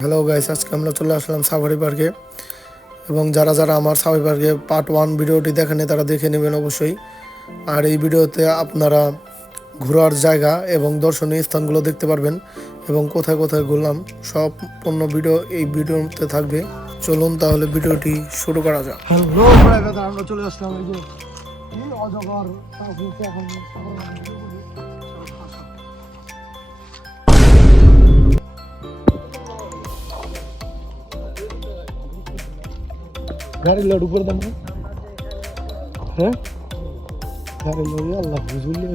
Hello guys আজকে আমরা চলে আসলাম সাফারি পার্কে। এবং যারা যারা আমার সাফারি পার্কে পার্ট ওয়ান ভিডিওটি দেখেনি তারা দেখে নেবেন অবশ্যই। আর এই ভিডিওতে আপনারা ঘোরার জায়গা এবং দর্শনীয় স্থানগুলো দেখতে পারবেন এবং কোথায় কোথায় ঘুরলাম সব পণ্য ভিডিও এই ভিডিওতে থাকবে। চলুন তাহলে ভিডিওটি শুরু করা যাক। আমরা চলে আসলাম এই যে গাড়ি লোড উপরে দাম হ্যাঁ? গাড়ি লোড আল্লাহ বুঝলি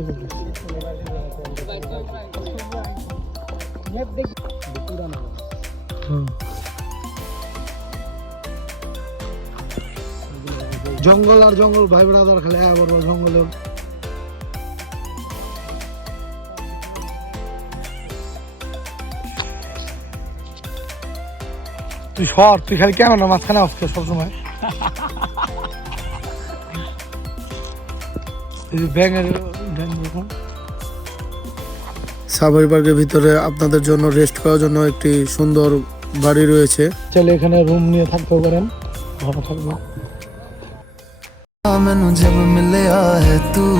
জঙ্গল আর জঙ্গল, ভাই ব্রাদার খালি আবার জঙ্গলে তুই সর, তুই খালি কেমন মাঝখানে আসছে সবসময়। সাফারি পার্কের ভিতরে আপনাদের জন্য রেস্ট করার জন্য একটি সুন্দর বাড়ি রয়েছে চলে এখানে রুম নিয়ে থাকতে পারেন ভালো থাকবে ਮੈਨੂੰ ਜਬ ਮਿਲਿਆ ਹੈ ਤੂੰ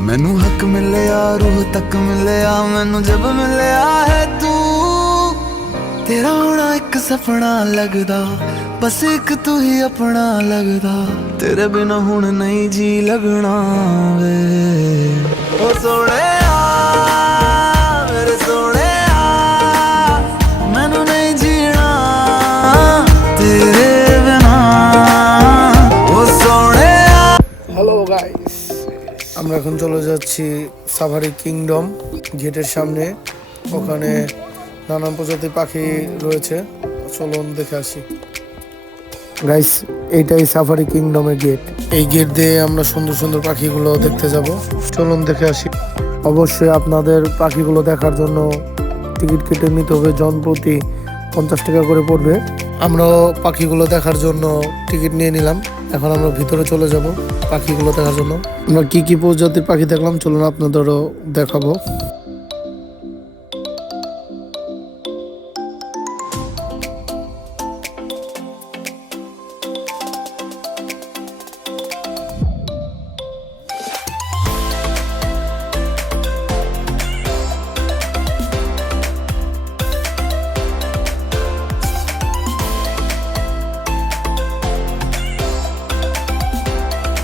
ਮੈਨੂੰ ਹੱਕ ਮਿਲਿਆ ਰੂਹ ਤੱਕ ਮਿਲਿਆ ਮੈਨੂੰ ਜਬ ਮਿਲਿਆ ਹੈ ਤੂੰ ਤੇਰਾ ਹੋਣਾ ਇੱਕ ਸੁਪਨਾ ਲੱਗਦਾ ਬਸ ਇੱਕ ਤੂੰ ਹੀ ਆਪਣਾ ਲੱਗਦਾ ਤੇਰੇ ਬਿਨਾ ਹੁਣ ਨਹੀਂ ਜੀ ਲੱਗਣਾ ਵੇ ਓ ਸੋਹਣਿਆ ਮੇਰੇ ਸੋਹਣਿਆ ਮੈਨੂੰ ਨਹੀਂ ਜੀਣਾ ਤੇਰੇ ਬਿਨਾ ਓ ਸੋਹਣਿਆ হ্যালো গাইস আমরা এখন চলে যাচ্ছি সাফারি কিংডম গেটের সামনে ওখানে নানান প্রজাতির পাখি রয়েছে। চলুন দেখে আসি। গাইস এইটাই সাফারি কিংডমের গেট এই গেট দিয়ে আমরা সুন্দর সুন্দর পাখিগুলো দেখতে যাব। চলুন দেখে আসি। অবশ্যই আপনাদের পাখিগুলো দেখার জন্য টিকিট কেটে নিতে হবে। জন প্রতি পঞ্চাশ টাকা করে পড়বে। আমরাও পাখিগুলো দেখার জন্য টিকিট নিয়ে নিলাম। এখন আমরা ভিতরে চলে যাব পাখিগুলো দেখার জন্য। আমরা কি কি প্রজাতির পাখি দেখলাম? চলুন আপনাদেরও দেখাবো।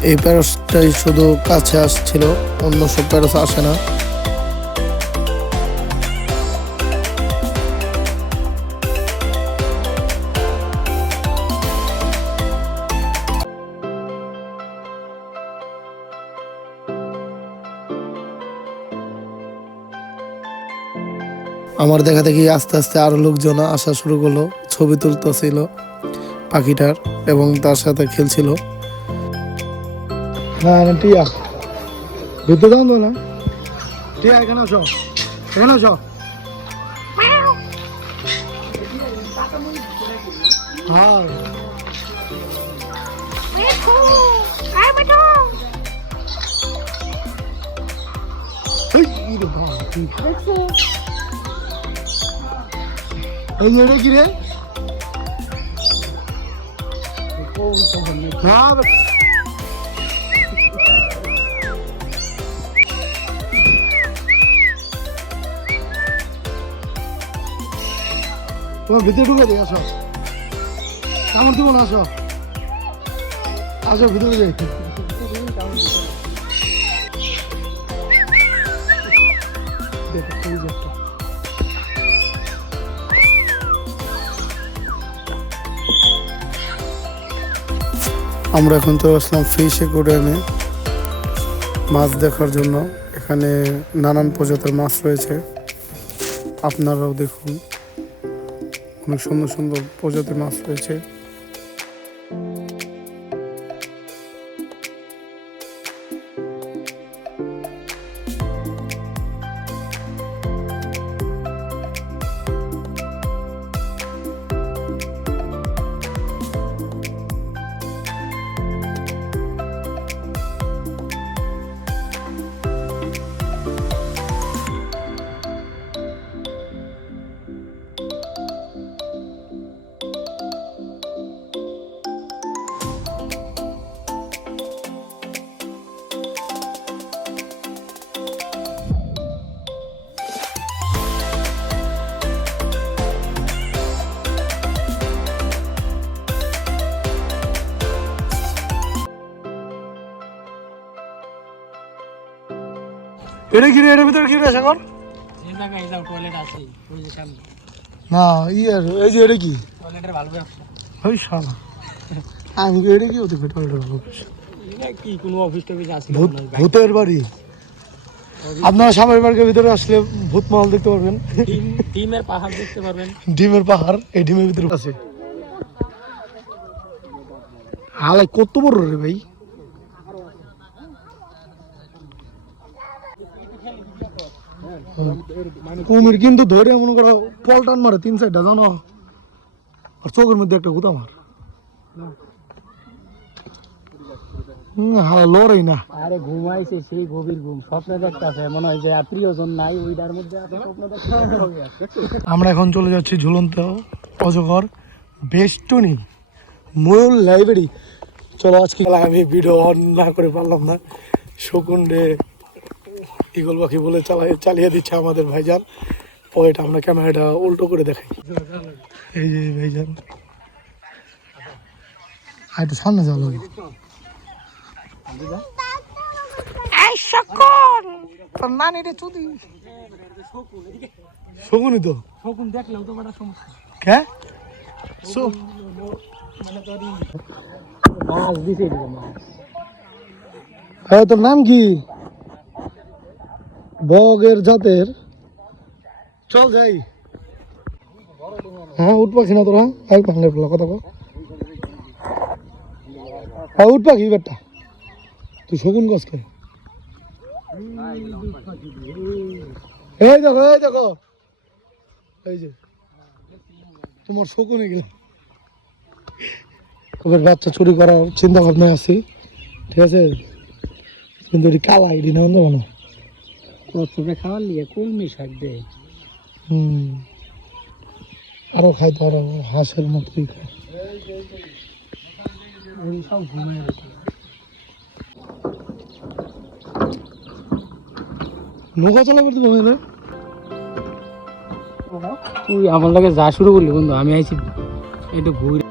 এই প্যারসটাই শুধু কাছে আসছিল, অন্য সব প্যারস আসে না। আমার দেখা দেখি আস্তে আস্তে আরও লোকজন আসা শুরু করল, ছবি তুলতেছিল পাখিটার এবং তার সাথে খেলছিল। না না টিয়া ভিতরে দাম তো না টিয়া এখানে আসো এখানে আসো হ্যাঁ Miku! Ay, Miku! এই রে বাবা, কি- Miku! এই যে এটা কি রে হ্যাঁ তোমার ভিতরে ঢুকে দিই আসো। কামড় দিব না আসো। আসো, ভিতরে যাই। আমরা এখন তো আসলাম ফিশ অ্যাকোরিয়ামে মাছ দেখার জন্য। এখানে নানান প্রজাতির মাছ রয়েছে। আপনারাও দেখুন। অনেক সুন্দর সুন্দর প্রজাতির মাছ রয়েছে। এটা কি রে? ভিতরে কি না এই যে এটা কি? এটা কি ভেতরে বাড়ি। আপনারা সামনের পার্কের ভিতরে আসলে ভূত মহল দেখতে পারবেন। ডিম ডিমের পাহাড় দেখতে পারবেন ডিমের পাহাড় এই ডিমের ভিতরে আছে। কত বড় রে ভাই? কুমির কিন্তু ধরে মনে করো পলটান মারে তিন সাইডটা জানো? আর চোখের মধ্যে একটা গুতা মার। লড়াই না। আরে ঘুমাইছে সেই গভীর ঘুম স্বপ্নে দেখতেছে মনে হয় যে প্রিয়জন নাই ওইটার মধ্যে আমরা এখন চলে যাচ্ছি ঝুলন্ত অজগর বেষ্টনী ময়ূর লাইব্রেরি চলো আজকে আমি ভিডিও অন না করে পারলাম না। শকুন্ডে ইগল পাখি বলে চালাই চালিয়ে দিচ্ছে আমাদের ভাইজান। পয়েট আমরা ক্যামেরাটা উল্টো করে দেখাই। এই যে ভাইজান। আর একটু সামনে যাওয়া লাগে। এই শকুন! তোর নানি চুদি। শকুনই তো। শকুন দেখলেও তো বড় সমস্যা। হ্যাঁ সো মাছ দিছে এদিকে মাছ হ্যাঁ তোর নাম কি? বগের জাতের। চল যাই। হ্যাঁ উঠ পাখি না তোরা। এক ভাঙলে কথা হ্যাঁ উঠ পাখি, বেটা। তুই শকুন গাছকে এই দেখো এই দেখো। এই যে, তোমার শকুনে গেলাম। ওদের বাচ্চা চুরি করার চিন্তা ভাবনায় আছি, ঠিক আছে? কিন্তু কালা, এটি না। অন্য কচ্ছপে খাওয়ার লিগে কলমি শাক দেয়। হুম। আরও খাইতে আরও হাঁসের ওই সব ঘুমিয়ে নৌকা চলা করতে পারবে না? তুই আমার লাগে যা শুরু করলি বন্ধু আমি আইছি একটু ঘুরে